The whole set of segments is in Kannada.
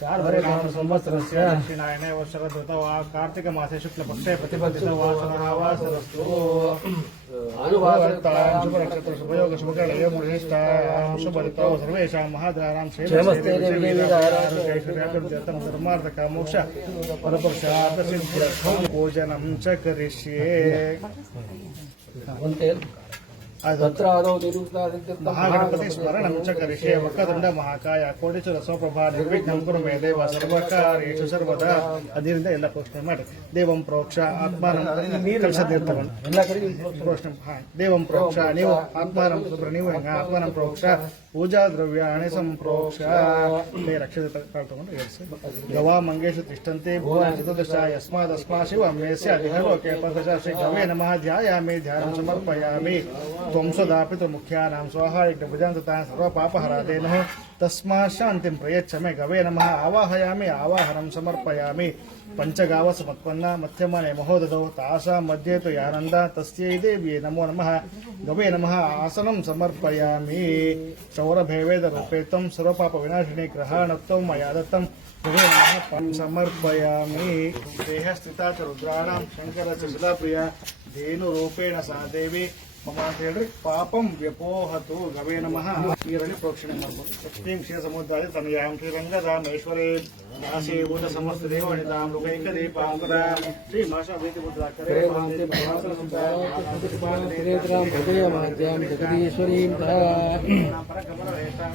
चार्धर्यमानसंवत्सरस्य दक्षिणायने वर्षरधृत वा कार्तिकमासे शुक्लपक्षे प्रतिपतित वा तो सदावासरस्तु अनुभासतां शुभनक्षत्रशुभयोगशुभकरणयो मुरेष्टां शुभऋतौ सर्वेषां महाद्राणां क्षेमस्तेजतं धर्मार्थकामोक्ष परपक्षार्थसिद्ध्यर्थं पूजनं च करिष्ये। हाँ। ಮಹಾಗಣಪತಿ ಸ್ಮರಣ ಚಕರಿಷೇ ವಕ್ರದಂಡ ಮಹಾಕಾಯ ಕೋಟೇಶ್ವರ ಸ್ವಪ್ರಭಾ ನಿರ್ವಿಘ್ನ ಕುರುಮೆ ದೇವ ಸರ್ವಕಾರೇಶು ಸರ್ವದ ಅದರಿಂದ ಎಲ್ಲ ಪೋಷಣೆ ಮಾಡಿ. ದೇವಂ ಪ್ರೋಕ್ಷ ಆತ್ಮಾನಂ ಪೋಷಣೆ ದೇವಂ ಪ್ರೋಕ್ಷ ನೀವು ಆತ್ಮಾನಂ ಸುಬ್ರ ನೀವು ಹೆಂಗ? ಆತ್ಮಾನಂ ಪ್ರೋಕ್ಷ ಪೂಜಾ ದ್ರವ್ಯ ಅಣೆ ಸಂಪ್ರೋಕ್ಷ ರಕ್ಷಿತ ಕಾಳು ತಗೊಂಡು ಗವಾ ಮಂಗೇಶು ತಿಷ್ಟಂತೆ ಭುವನ ಚತುರ್ದಶ ಯಸ್ಮಾದಸ್ಮಾ ಶಿವ ಮೇಸ್ಯ ದಿನಲೋಕೆ ಪದಶ ಶ್ರೀ ಗವೇ ನಮಃ ಧ್ಯಾಯಾಮಿ ಧ್ಯಾನ ಸಮರ್ಪಯಾಮಿ. ध्वंसदापित मुख्यानां स्वाहा यज्ञभुजान्ततां सर्वपापहरादे नमः। तस्मा शान्तिं प्रयच्छ मे गवे नमः। आवाहयामि आवाहनं समर्पयामि पञ्चगावसमुत्पन्ना मध्यमने महोदधौ तासां मध्ये तु यानन्द, तस्यै देव्यै नमो नमः। गवे नमः, आसनं समर्पयामि। सौरभेवेदरूपे सर्वपाप सर्वपापविनाशिनि ग्रहाणत्वं, मया दत्तम्। సమర్పయామి దేహస్థిత రుద్రాణం శంకర చతులప్రియ ధేనురూపేణ సా దేవి ಮಮ ಅಂತ ಹೇಳ್ರಿ ಪಾಪಂ ವ್ಯಪೋಹತು ಗವೇ ನಮಃ ನೀರಲ್ಲಿ ಪ್ರೋಕ್ಷಣೆ ಮಾಡಬಹುದು ಶಕ್ತಿಂ ಕ್ಷೀರ ಸಮುದ್ರಾಯ ತನಯಾಂ ಶ್ರೀರಂಗ ರಾಮೇಶ್ವರೇ ದಾಸೇ ಊಟ ಸಮಸ್ತ ದೇವಣಿತಾಂ ಲೋಕೈಕ ದೀಪಾಂಕರ ಶ್ರೀ ಮಾಷಾ ಭೇಟಿ ಬುದ್ಧಾಕರೇ ಮಹಾಂತೆ ಭಗವಾಸನ ಸಂತಾಯ ಪ್ರತಿಪಾದ ನೇತ್ರಾಂ ಹೃದಯ ಮಾಧ್ಯಾಂ ಜಗದೀಶ್ವರೀಂ ಪರಗಮನ ರೇತಾಂ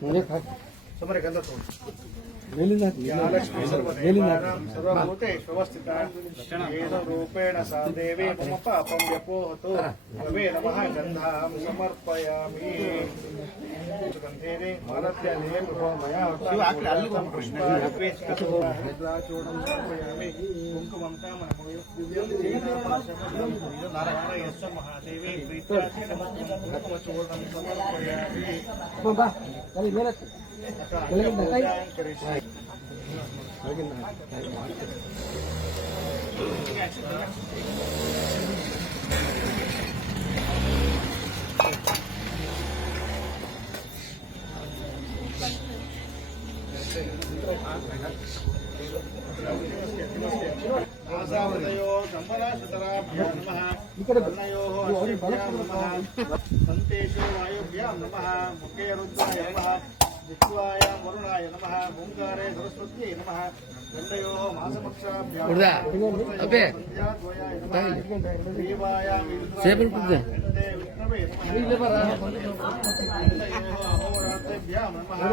你看，什么人干的多？సర్వభూతే స్వస్థిత రూపేణ సా దేవి మమ పాపం వ్యపోహతు రవే నమ గంధాం సంతేషు వాయుభ్యాం నమ ముఖే రుద్రాయ నమ விஷ்வாய வருணாய நம ஓங்காரே சரஸ்வதியை நம வெண்டையோ மாசபக்ஷாபியாய விஷ்ணவே நம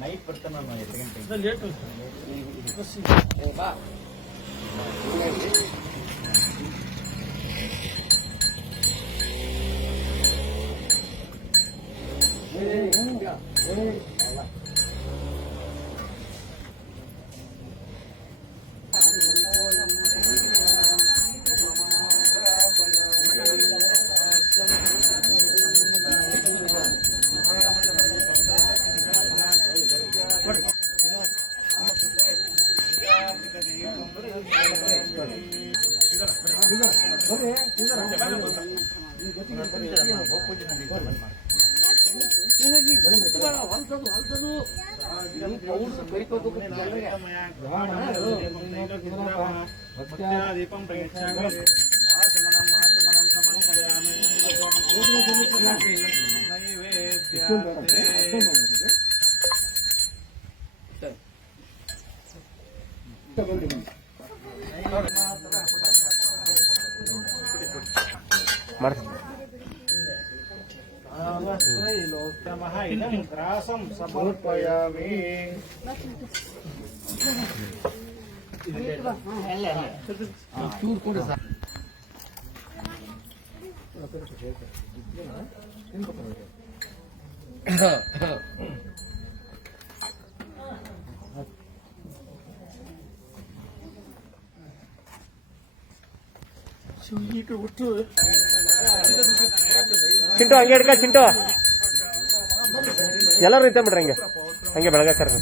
ನೈಟ್ ಬರ್ತಾನಲ್ಲ ಎಷ್ಟು ಗಂಟೆ ಲೇಟ್ ಬಾ Ini kita, ini kita, ini kita, సమర్పయామి నైవేద్యాతే त्रैलोक्यमः इदं ग्रासं समर्पयामि ಚೂರು ಕೊಡಿ ಸರ್ ಚಿಂಟು, ಹಂಗೆ ಹಿಡ್ಕ, ಚಿಂಟು. ಎಲ್ಲರೂ ಇದ್ದ ಬಿಡ್ರಿ ಹಂಗೆ. ಹಂಗೆ ಬೆಳಗ್ಗೆ ಸರ್.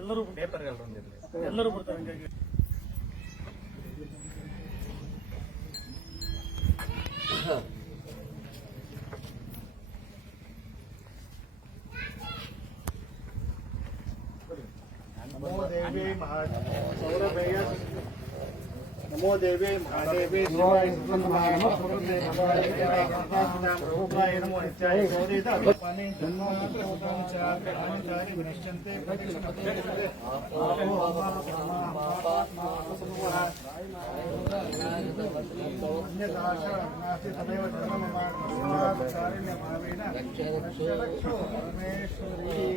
ಎಲ್ಲರೂ ಪೇಪರ್ ಎಲ್ಲರೂ ಬರ್ತಾರೆ ಹಂಗಾಗಿ नमो देवी सौरभ भैया नमो देवी महादेवी शिवाय। नमो नित्याय गौरीदानि जन्मोत्सवं च कर्मचारि विनश्यन्ते। अन्यदाशनास्ति तदेव धर्मममाणि महावीन रक्षरक्षो परमेश्वरी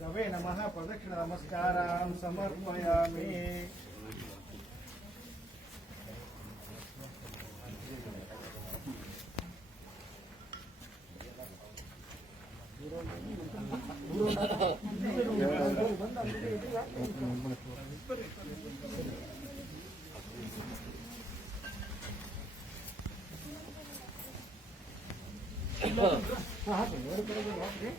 तवे नमः। प्रदक्षिणनमस्कारां समर्पयामि। ಹಾಕಿ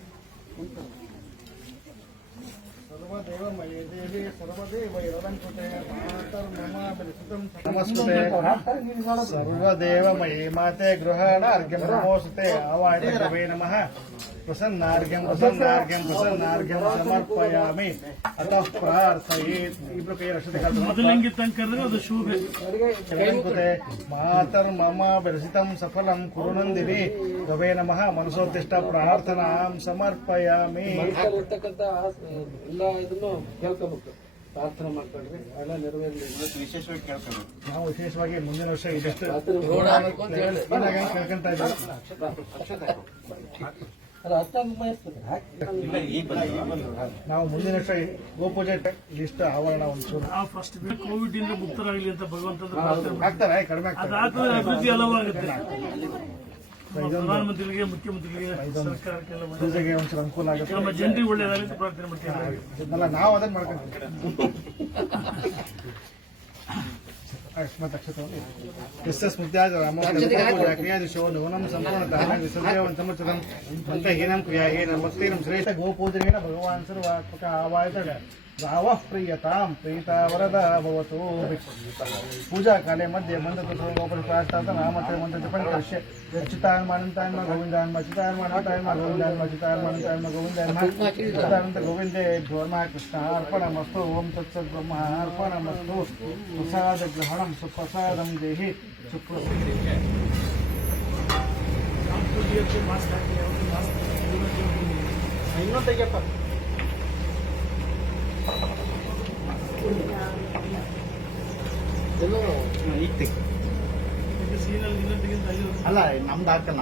ಸರ್ವದೇವಮಯಿ ಮಾತೆ ಗೃಹಾಣ ಅರ್ಘ್ಯಂ ನಮೋಸುತೆ ಕವೇ ನಮಃ. ಪ್ರಸನ್ನಾರ್ಘ್ಯಂ ಪ್ರಸನ್ನಾರ್ಘ್ಯಂ ಪ್ರಸನ್ನಾರ್ಘ್ಯಂ ಸಮರ್ಪಯಾಮಿ. ಅತಃ ಪ್ರಾರ್ಥಯೇತ್. ಅದು ಮಾತರ್ ಮಮ ಬೆರಸಿತಂ ಸಫಲಂ ಕುರುನಂದಿನಿ. ಗವೇ ನಮಃ. ಮನಸೋದ್ದಿಷ್ಟ ಪ್ರಾರ್ಥನಾಂ ಸಮರ್ಪಯಾಮಿ. ಎಲ್ಲ ಇದು ಇದನ್ನು ಕೇಳ್ಕೊಬೇಕು. ಪ್ರಾರ್ಥನೆ ಮಾಡ್ಕೊಳ್ರಿ ಎಲ್ಲ ನೆರವೇರಲಿ. ನಾವು ವಿಶೇಷವಾಗಿ ಮುಂದಿನ ವರ್ಷ ಇದಷ್ಟು ರೋಡ್ ಅಂತ ಹೇಳಿ. ಏನಾಗ ಕೇಳ್ಕೊಂತ ಇದ್ದೀವಿ ನಾವು ಮುಂದಿನ ವರ್ಷ ಗೋಪೂಜೆ ಇಷ್ಟ ಆವರಣ ಒಂದು ಫಸ್ಟ್ ಕೋವಿಡ್ ಇಂದ ಮುಕ್ತರಾಗಲಿ ಅಂತ ಭಗವಂತ. ಆಗ್ತಾರೆ ಕಡಿಮೆ ಆಗ್ತಾರೆ. ಅಭಿವೃದ್ಧಿ ಹಲವಾಗುತ್ತೆ ನಮ್ಮ ಪ್ರಧಾನಮಂತ್ರಿಗಳಿಗೆ ಮುಖ್ಯಮಂತ್ರಿಗಳಿಗೆ ಸರ್ಕಾರಕ್ಕೆಲ್ಲ ಒಳ್ಳೆ- ಪೂಜೆಗೆ ಒಂಚೂರು ಅನುಕೂಲ ಆಗುತ್ತೆ. ನಮ್ಮ ಜನರಿಗೆ ಒಳ್ಳೆಯದಾಗಲಿ ಅಂತ ಪ್ರಾರ್ಥನೆ ಮಾಡ್ತೀವಿ. ನಾವು ಅದನ್ನ ಅಕ್ಷತೆ ಎಸ್ ಎಸ್ ಮುತ್ಯಾಜ ರಾಮೋಜ ಕ್ರಿಯಾದಿಶೋ ನೂನಂ ಸಂಪೂರ್ಣ ದಾನ ಏನಂ ಕ್ರಿಯಾ ಮಂತ್ರಹೀನಂ ಮತ್ತೆ ನಮ್ಮ ಶ್ರೇಷ್ಠ ಗೋಪೂಜನೇನ ಭಗವಾನ್ ಸರ್ವಾತ್ಮಕ ಆವಾಯತಡ गावः प्रीयतां प्रीता वरदा भवतु पूजा काले मध्ये मन्दतोपरि प्राष्टात् नामते मन्त्रजपं करिष्ये अच्युतान्मानन्तान्मा गोविन्दान्मा अच्युतान्मानन्तान्मा गोविन्दान्मा अच्युतान्मानन्तान्मा गोविन्दान्मा अच्युतानन्त गोविन्दे ध्वर्मा कृष्णार्पणमस्तु ॐ तत्सत् ब्रह्मार्पणमस्तु प्रसादग्रहणं सुप्रसादं देहि सुप्रसिद्धि ಮಾಸ್ಕ್ ಹಾಕಿ ಯಾವ್ದು ಮಾಸ್ಕ್ ಇನ್ನೊಂದು ತೆಗಿಯಪ್ಪ ಎಲ್ಲೋ ಇಕ್ತಿ ಅಲ್ಲ ನಮ್ದು ಹಾಕಲ್ಲ